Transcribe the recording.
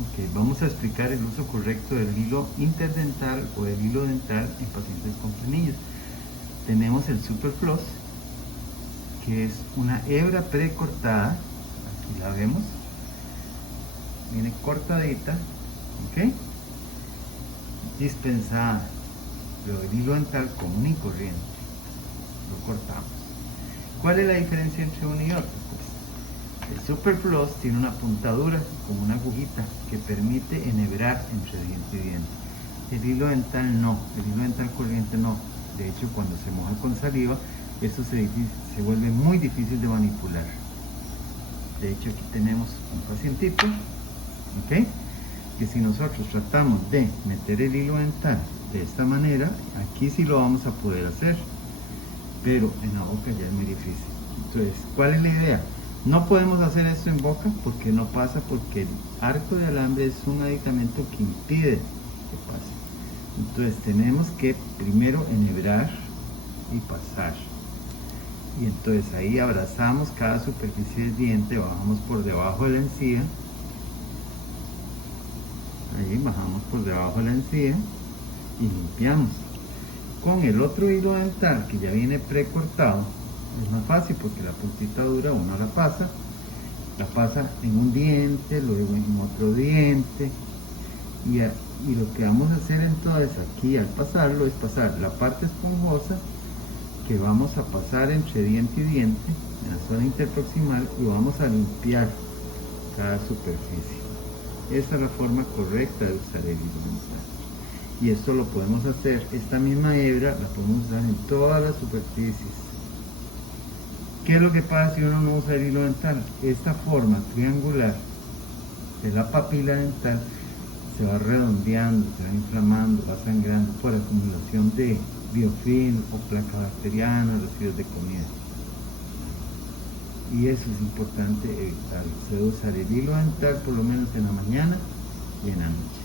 Ok, vamos a explicar el uso correcto del hilo interdental o del hilo dental en pacientes con frenillos. Tenemos el Superfloss, que es una hebra precortada, aquí la vemos, viene cortadita, ok, dispensada, pero el hilo dental común y corriente, lo cortamos. ¿Cuál es la diferencia entre uno y otro? Pues el Superfloss tiene una puntadura como una agujita que permite enhebrar entre diente y diente. El hilo dental no, el hilo dental corriente no. De hecho, cuando se moja con saliva, esto se vuelve muy difícil de manipular. De hecho, aquí tenemos un pacientito, ¿ok?, que si nosotros tratamos de meter el hilo dental de esta manera, aquí sí lo vamos a poder hacer, pero en la boca ya es muy difícil. Entonces, ¿cuál es la idea? No podemos hacer esto en boca porque no pasa, porque el arco de alambre es un aditamento que impide que pase. Entonces tenemos que primero enhebrar y pasar. Y entonces ahí abrazamos cada superficie del diente, bajamos por debajo de la encía. Ahí bajamos por debajo de la encía y limpiamos. Con el otro hilo dental que ya viene precortado, es más fácil porque la puntita dura uno la pasa en un diente, luego en otro diente, y lo que vamos a hacer entonces aquí al pasarlo es pasar la parte esponjosa que vamos a pasar entre diente y diente en la zona interproximal y vamos a limpiar cada superficie. Esa es la forma correcta de usar el hilo dental. Y esto lo podemos hacer, esta misma hebra la podemos usar en todas las superficies. ¿Qué es lo que pasa si uno no usa el hilo dental? Esta forma triangular de la papila dental se va redondeando, se va inflamando, va sangrando por acumulación de biofilm o placa bacteriana, residuos de comida. Y eso es importante evitar. Se debe usar el hilo dental por lo menos en la mañana y en la noche.